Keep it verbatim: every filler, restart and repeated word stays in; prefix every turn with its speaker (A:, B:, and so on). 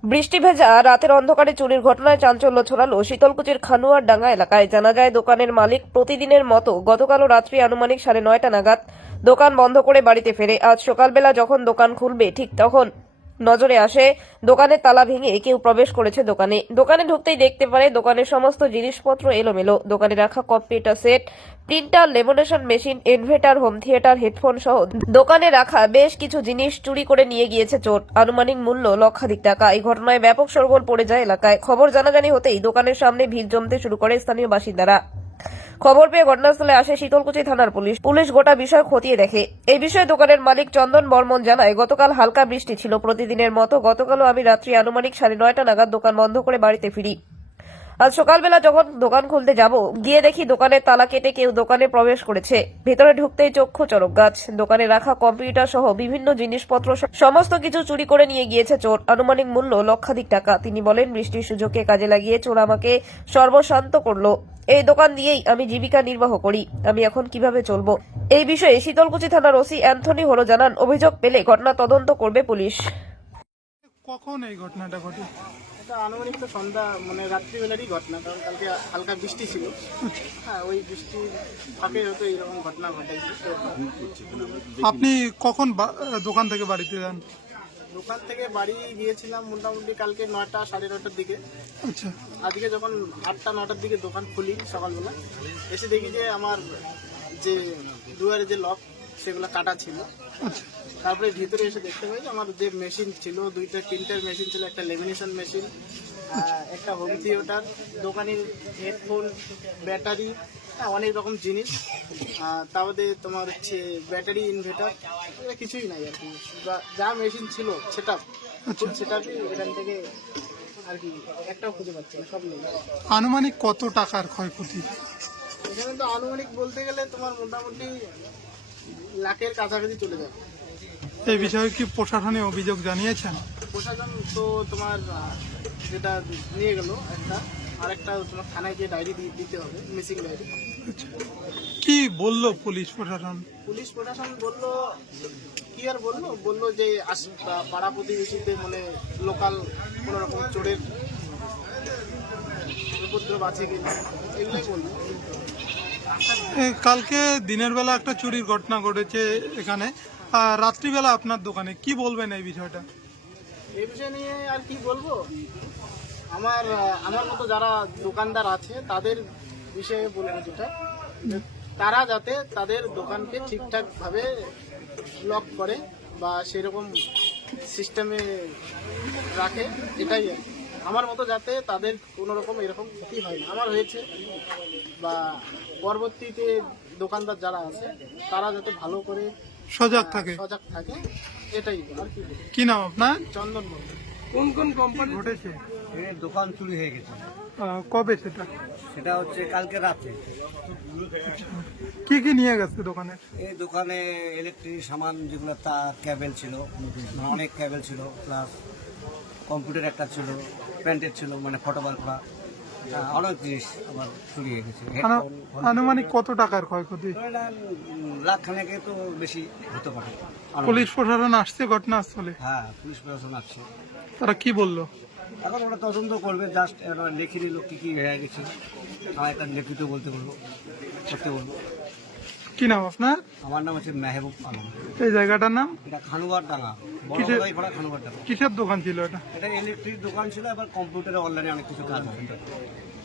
A: বৃষ্টি ভেজা রাতের অন্ধকারে চুরির ঘটনায় চাঞ্চল্য ছড়ালো শীতলকুচির খানুয়ারডাঙ্গা এলাকায়। জানা যায়, দোকানের মালিক প্রতিদিনের মতো গতকালও রাত্রি আনুমানিক সাড়ে নয়টা নাগাদ দোকান বন্ধ করে বাড়িতে ফেরে। আজ সকালবেলা যখন দোকান খুলবে ঠিক তখন নজরে আসে দোকানের তালা ভেঙে কেউ প্রবেশ করেছে দোকানে। দোকানে ঢুকতেই দেখতে পারে দোকানের সমস্ত জিনিসপত্র এলোমেলো। দোকানে রাখা computer set, printer, lamination machine, inverter, home theatre, headphone সহ দোকানে রাখা বেশ কিছু জিনিস চুরি করে নিয়ে গিয়েছে চোর। আনুমানিক মূল্য লক্ষাধিক টাকা। এই ঘটনায় ব্যাপক শোরগোল পড়ে যায় এলাকায়। খবর জানাজানি হতেই দোকানের সামনে ভিড় জমতে শুরু করে স্থানীয় বাসিন্দারা। খবর পেয়ে ঘটনাস্থলে আসে শীতলকুচি থানার পুলিশ। পুলিশ গোটা বিষয় খতিয়ে দেখে। এই বিষয়ে দোকানের মালিক চন্দন বর্মন জানায়, গতকাল হালকা বৃষ্টি ছিল প্রতিদিনের মতো। গতকালও আমি রাত্রি আনুমানিক সাড়ে নয়টা নাগাদ দোকান বন্ধ করে বাড়িতে ফিরি। আজ সকালবেলা যখন দোকান খুলতে যাব, গিয়ে দেখি দোকানের তালা কেটে কেউ দোকানে প্রবেশ করেছে। ভেতরে ঢুকতেই চক্ষু চড়ক গাছ। দোকানে রাখা কম্পিউটার সহ বিভিন্ন জিনিসপত্র সমস্ত কিছু চুরি করে নিয়ে গিয়েছে চোর। আনুমানিক মূল্য লক্ষাধিক টাকা। তিনি বলেন, বৃষ্টির সুযোগকে কাজে লাগিয়ে চোর আমাকে সর্বশান্ত করলো। এই দোকান দিয়েই আমি জীবিকা নির্বাহ করি। আমি এখন কিভাবে চলবো? এই বিষয়ে শীতলকুচি থানার ওসি অ্যান্থনি হলো জানান, অভিযোগ পেলে ঘটনা তদন্ত করবে পুলিশ।
B: কখন এই ঘটনাটা ঘটে?
C: এটা আনুমানিক তো সন্ধ্যা মানে রাত্রিবেলারই ঘটনা, কারণ কালকে হালকা বৃষ্টি ছিল। হ্যাঁ, ওই বৃষ্টির ফাঁকে হয়তো এইরকম ঘটনা ঘটেছে।
B: আপনি কখন বা- দোকান থেকে বাড়িতে যান?
C: দোকান থেকে বাড়ি গিয়েছিলাম মোটামুটি কালকে নয়টা সাড়ে নয়টার দিকে।
B: আচ্ছা,
C: আজকে যখন আটটা নটার দিকে দোকান খুলি সকালবেলা, এসে দেখি যে আমার যে দুয়ারে যে লক সেগুলো কাটা ছিল।
B: আচ্ছা,
C: তারপরে ভিতরে এসে দেখতে পাই যে আমার যে মেশিন ছিল, দুইটা প্রিন্টার মেশিন ছিল, একটা লেমিনেশন মেশিন, একটা হোম থিয়েটার, দোকানের হেডফোন, ব্যাটারি, হ্যাঁ অনেক রকম জিনিস। আহ, তা বাদে তোমার হচ্ছে ব্যাটারি, ইনভার্টার, এগুলো কিছুই নাই আর কি। যা- যা মেশিন ছিল সেটা ফুল সেটাপই এখান থেকে আর কি একটাও খুঁজে পাচ্ছি না, সব নেই।
B: আনুমানিক কত টাকার ক্ষয়ক্ষতি?
C: এখানে তো আনুমানিক বলতে গেলে তোমার মোটামুটি লাখের কাছাকাছি চলে যাবে।
B: এই বিষয়ে কি প্রশাসনে অভিযোগ জানিয়েছেন?
C: প্রশাসন তো তোমার আহ, যেটা নিয়ে গেল একটা, আর একটা তোমার থানায় গিয়ে ডায়েরি দিতে হবে, মিসিং ডায়েরি।
B: আচ্ছা, কি বললো পুলিশ প্রশাসন?
C: পুলিশ প্রশাসন বললো, কি আর বললো, বললো যে আশ- পা- পাড়া প্রতিবেশীতে মানে লোকাল কোনো রকম চোরের উপদ্রব আছে কিনা, এগুলোই বললো।
B: এ, কালকে দিনের বেলা একটা চুরির ঘটনা ঘটেছে এখানে, আর রাত্রিবেলা আপনার দোকানে, কি বলবেন এই বিষয়টা?
C: এই বিষয় নিয়ে আর কি বলবো, আমার আহ, আমার মতো যারা দোকানদার আছে তাদের বিষয়ে বলবো যেটা, যে তারা যাতে তাদের দোকানকে ঠিকঠাক ভাবে লক করে বা সেরকম সিস্টেমে রাখে, এটাই আর কি। আমার মতো যাতে তাদের কোনো রকম এরকম ক্ষতি হয় না, আমার হয়েছে, বা পরবর্তীতে দোকানদার যারা আছে তারা যাতে ভালো করে
B: সজাগ থাকে।
C: সজাগ থাকে, এটাই আর কি।
B: কি নাম আপনার?
C: চন্দন বলবো।
B: কোন কোন কোম্পানি ঘটেছে?
D: এই দোকান চুরি হয়ে গেছে,
B: আহ, কবে সেটা?
D: সেটা হচ্ছে কালকে রাতে।
B: কি কি নিয়ে গেছে দোকানে?
D: এই দোকানে ইলেকট্রিক সামান যেগুলো তার কেবল ছিল, মানে অনেক কেবল ছিল, প্লাস কম্পিউটার একটা ছিল, প্যান্টের ছিল, মানে ফটো বার করা, হ্যাঁ, অনেক জিনিস আমার চুরি হয়ে গেছে।
B: আনু-
D: হেডফোন,
B: আনুমানিক কত টাকার ক্ষয়ক্ষতি?
D: ধরে নেন, উম, লাখ খানেকে তো বেশি হতে পারে।
B: পুলিশ প্রশাসন আসছে ঘটনাস্থলে,
D: হ্যাঁ, পুলিশ প্রশাসন আসছে।
B: তারা কি বললো?
D: এখন ওরা তদন্ত করবে, জাস্ট লিখে নিল কী কী হয়ে গেছে, আমার একটা লিখিত বলতে বলবো, করতে বলবো।
B: কি নাম আপনার?
D: আমার নাম হচ্ছে মেহবুব আলম।
B: এই জায়গাটার নাম?
D: এটা খানুয়ার ডাঙ্গা, বড়
B: কিসের-
D: বড়াই করা খানুয়ার ডাঙ্গা।
B: কিসের দোকান ছিল এটা?
D: এটা ইলেকট্রিক দোকান ছিল, আবার কম্পিউটারে অনলাইনে অনেক কিছু কাজ হয়।